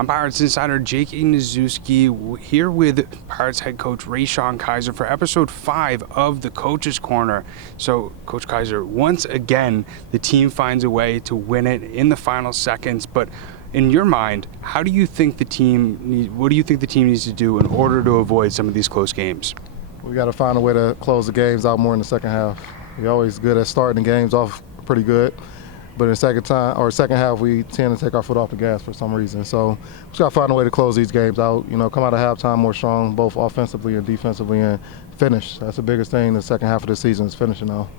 I'm Pirates Insider Jake Ignaszewski here with Pirates head coach Rayshaun Kizer for episode 5 of the Coach's Corner. So, Coach Kizer, once again, the team finds a way to win it in the final seconds. But in your mind, what do you think the team needs to do in order to avoid some of these close games? We got to find a way to close the games out more in the second half. We're always good at starting the games off pretty good. But in the second half, we tend to take our foot off the gas for some reason. So we just got to find a way to close these games out. Come out of halftime more strong, both offensively and defensively, and finish. That's the biggest thing in the second half of the season is finishing now.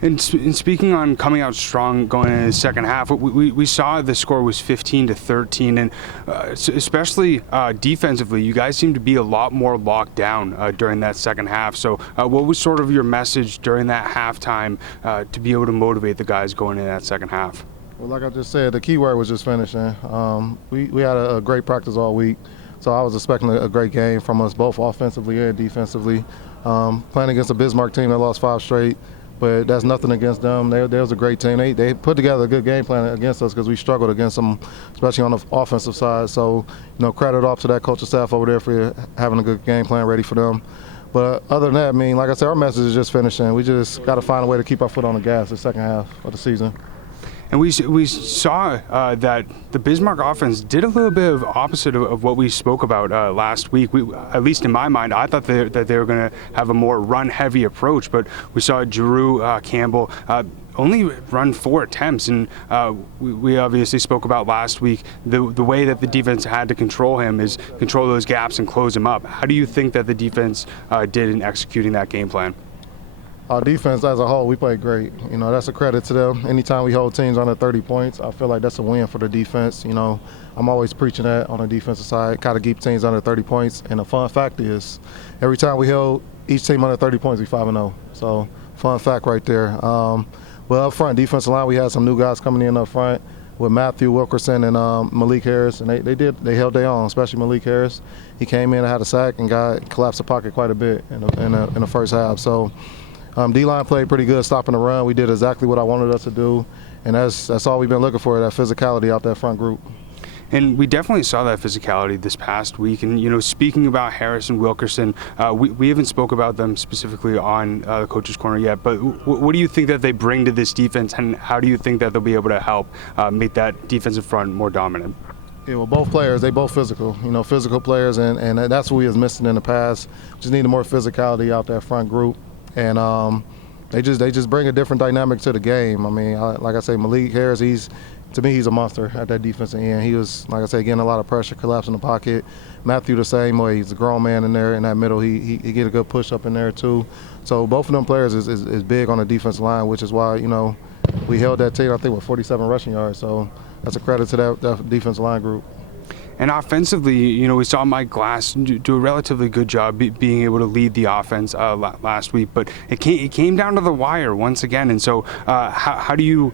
And speaking on coming out strong going into the second half, we saw the score was 15-13, and especially defensively, you guys seem to be a lot more locked down during that second half. So what was sort of your message during that halftime to be able to motivate the guys going into that second half? Well, like I just said, the key word was just finishing. We had a great practice all week, so I was expecting a great game from us both offensively and defensively. Playing against a Bismarck team that lost 5 straight. But that's nothing against them. They was a great team. They put together a good game plan against us because we struggled against them, especially on the offensive side. So, credit off to that coaching staff over there for having a good game plan ready for them. But other than that, like I said, our message is just finishing. We just got to find a way to keep our foot on the gas the second half of the season. And we saw that the Bismarck offense did a little bit of opposite of what we spoke about last week. At least in my mind, I thought that they were going to have a more run-heavy approach, but we saw Jayru Campbell only run 4 attempts, and we obviously spoke about last week the way that the defense had to control him is control those gaps and close him up. How do you think that the defense did in executing that game plan? Our defense as a whole, we played great. That's a credit to them. Anytime we hold teams under 30 points, I feel like that's a win for the defense. I'm always preaching that on the defensive side, kind of keep teams under 30 points. And the fun fact is, every time we held each team under 30 points, we 5-0. So, fun fact right there. But up front, defensive line, we had some new guys coming in up front with Matthew Wilkerson and Malik Harris, and they held their own, especially Malik Harris. He came in and had a sack and collapsed the pocket quite a bit in the first half. So. D-line played pretty good, stopping the run. We did exactly what I wanted us to do, and that's all we've been looking for, that physicality out that front group. And we definitely saw that physicality this past week. And, speaking about Harris and Wilkerson, we haven't spoke about them specifically on the Coach's Corner yet, but what do you think that they bring to this defense, and how do you think that they'll be able to help make that defensive front more dominant? Yeah, well, both players, they both physical, physical players, and that's what we was missing in the past. Just needed more physicality out that front group. And they just bring a different dynamic to the game. Like I say, Malik Harris, to me, he's a monster at that defensive end. He was, like I say, getting a lot of pressure, collapsing the pocket. Matthew the same way. He's a grown man in there in that middle. He get a good push up in there too. So both of them players is big on the defensive line, which is why we held that team, I think, with 47 rushing yards. So that's a credit to that defensive line group. And offensively, we saw Mike Glass do a relatively good job being able to lead the offense last week, but it came down to the wire once again. And so, how do you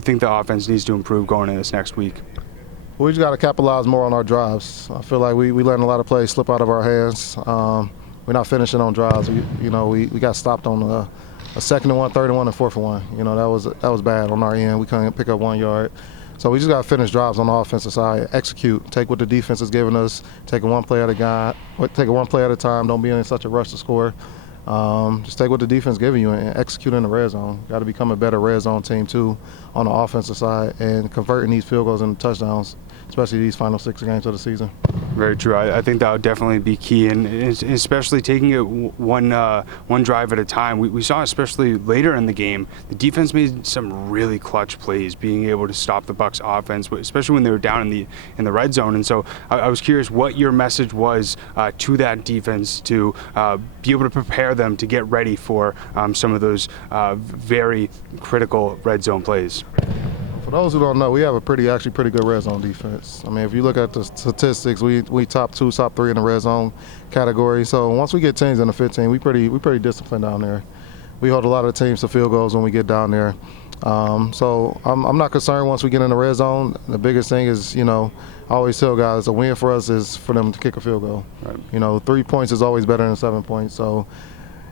think the offense needs to improve going into this next week? Well, we just got to capitalize more on our drives. I feel like we letting a lot of plays slip out of our hands. We're not finishing on drives. We got stopped on a 2nd and 1, 3rd and 1, and 4th and 1. That was bad on our end. We couldn't pick up 1 yard. So we just got to finish drives on the offensive side, execute, take what the defense is giving us, take it one play at a time. Don't be in such a rush to score. Just take what the defense is giving you and execute in the red zone. Got to become a better red zone team too on the offensive side and converting these field goals into touchdowns, especially these final 6 games of the season. Very true. I think that would definitely be key, and especially taking it one drive at a time. We saw, especially later in the game, the defense made some really clutch plays, being able to stop the Bucs offense, especially when they were down in the red zone. And so I was curious what your message was to that defense to be able to prepare them to get ready for some of those very critical red zone plays. For those who don't know, we have a pretty good red zone defense. If you look at the statistics, we top 2, top 3 in the red zone category. So once we get teams in the 15, we pretty disciplined down there. We hold a lot of teams to field goals when we get down there. So I'm not concerned once we get in the red zone. The biggest thing is, I always tell guys, a win for us is for them to kick a field goal. Right. 3 points is always better than 7 points. So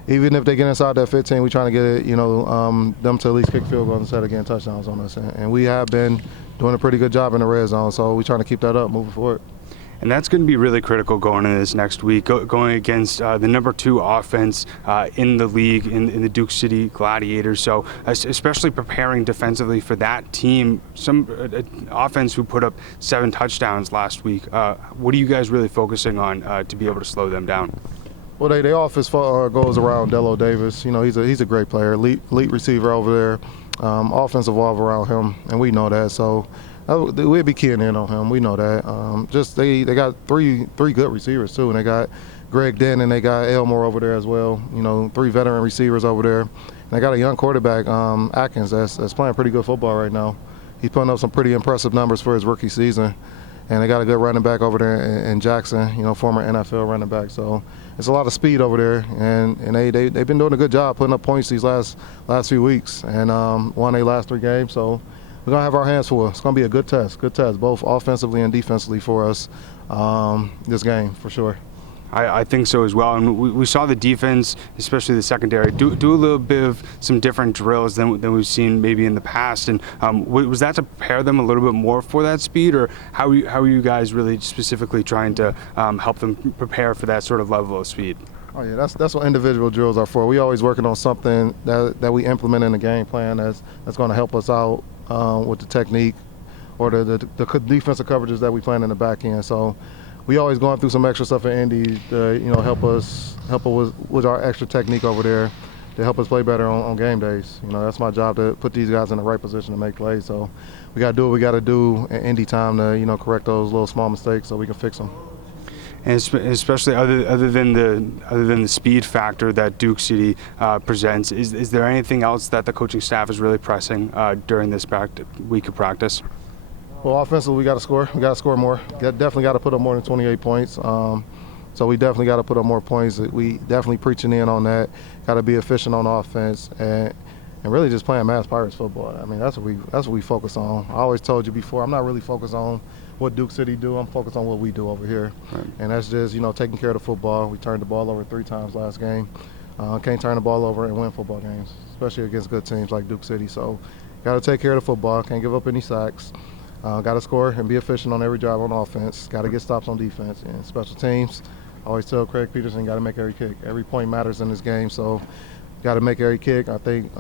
even if they get inside that 15, we're trying to get it, them to at least kick field goals instead of getting touchdowns on us. And we have been doing a pretty good job in the red zone. So we're trying to keep that up moving forward. And that's going to be really critical going into this next week, going against the number 2 offense in the league, in the Duke City Gladiators. So especially preparing defensively for that team, some offense who put up 7 touchdowns last week. What are you guys really focusing on to be able to slow them down? Well, they offense goes around Dello Davis. You know, he's a great player, elite receiver over there. Offense evolve around him, and we know that. So we'll be keying in on him. We know that. Just they got three good receivers too, and they got Greg Dent and they got Elmore over there as well. You know, 3 veteran receivers over there. And they got a young quarterback, Atkins, that's playing pretty good football right now. He's putting up some pretty impressive numbers for his rookie season. And they got a good running back over there in Jackson, you know, former NFL running back. So it's a lot of speed over there, and they've been doing a good job putting up points these last few weeks, and won their last 3 games. So we're gonna have our hands full. It's gonna be a good test, both offensively and defensively for us this game for sure. I think so as well, and we saw the defense, especially the secondary, do a little bit of some different drills than we've seen maybe in the past. And was that to prepare them a little bit more for that speed, or how are you guys really specifically trying to help them prepare for that sort of level of speed? Oh yeah, that's what individual drills are for. We always working on something that we implement in the game plan that's going to help us out with the technique or the defensive coverages that we plan in the back end. So we always going through some extra stuff at Indy to help us with our extra technique over there to help us play better on game days. You know, that's my job, to put these guys in the right position to make plays. So we got to do what we got to do at Indy time to correct those little small mistakes so we can fix them. And especially other than the speed factor that Duke City presents, is there anything else that the coaching staff is really pressing during this week of practice? Well, offensively, we got to score. We got to score more. Definitely got to put up more than 28 points. So we definitely got to put up more points. We definitely preaching in on that. Got to be efficient on offense and really just playing Mass Pirates football. I mean, that's what we focus on. I always told you before, I'm not really focused on what Duke City do. I'm focused on what we do over here. Right. And that's just, taking care of the football. We turned the ball over 3 times last game. Can't turn the ball over and win football games, especially against good teams like Duke City. So got to take care of the football. Can't give up any sacks. Got to score and be efficient on every drive on offense. Got to get stops on defense and special teams. I always tell Craig Peterson, got to make every kick. Every point matters in this game, so got to make every kick. I think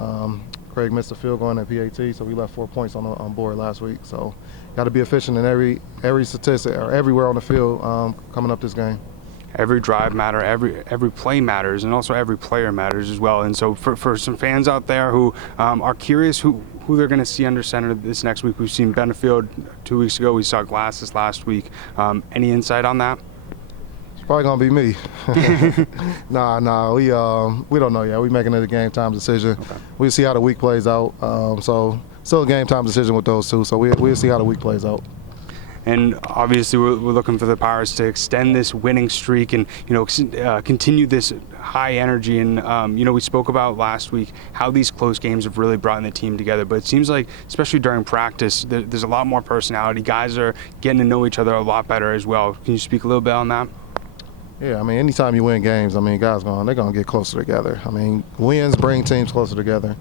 Craig missed a field goal at PAT, so we left 4 points on board last week. So got to be efficient in every statistic or everywhere on the field coming up this game. Every drive matters, every play matters, and also every player matters as well. And so for some fans out there who are curious who they're going to see under center this next week, we've seen Benefield 2 weeks ago. We saw Glasses last week. Any insight on that? It's probably going to be me. Nah, we don't know yet. We're making it a game time decision. Okay. We'll see how the week plays out. So still a game time decision with those two. So we'll see how the week plays out. And obviously, we're looking for the Pirates to extend this winning streak and continue this high energy. And we spoke about last week how these close games have really brought the team together. But it seems like, especially during practice, there's a lot more personality. Guys are getting to know each other a lot better as well. Can you speak a little bit on that? Yeah, I mean, anytime you win games, I mean, guys they're gonna get closer together. I mean, wins bring teams closer together.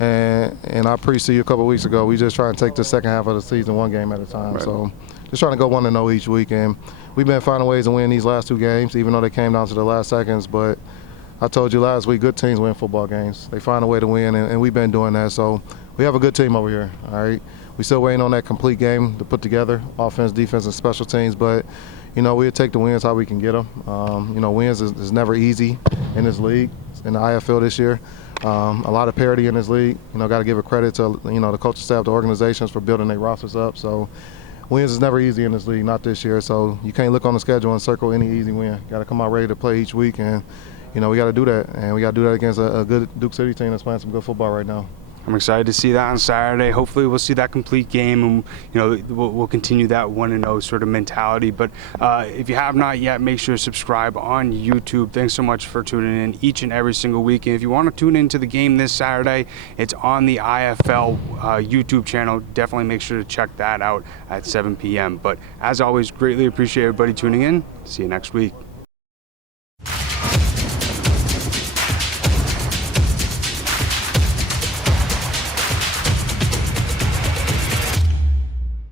And I preached to you a couple of weeks ago. We just try to take the second half of the season 1 game at a time. Right. So just trying to go 1-0 each week, and we've been finding ways to win these last 2 games, even though they came down to the last seconds. But I told you last week, good teams win football games. They find a way to win, and we've been doing that. So we have a good team over here, all right? We're still waiting on that complete game to put together, offense, defense, and special teams. But, we'll take the wins how we can get them. Wins is never easy in this league, in the IFL this year. A lot of parity in this league. Got to give a credit to, the coaching staff, the organizations for building their rosters up. So wins is never easy in this league, not this year. So you can't look on the schedule and circle any easy win. Got to come out ready to play each week, and we got to do that. And we got to do that against a good Duke City team that's playing some good football right now. I'm excited to see that on Saturday. Hopefully we'll see that complete game, and we'll continue that 1-0 sort of mentality. But if you have not yet, make sure to subscribe on YouTube. Thanks so much for tuning in each and every single week. And if you want to tune into the game this Saturday, it's on the IFL YouTube channel. Definitely make sure to check that out at 7 p.m. But as always, greatly appreciate everybody tuning in. See you next week.